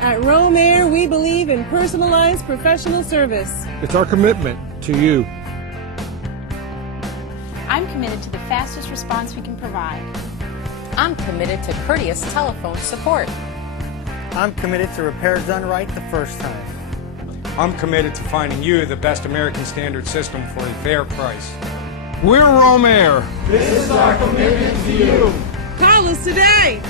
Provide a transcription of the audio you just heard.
At Aire, we believe in personalized professional service. It's our commitment to you. I'm committed to the fastest response we can provide. I'm committed to courteous telephone support. I'm committed to repair done right the first time. I'm committed to finding you the best American standard system for a fair price. We're Aire. Call us today.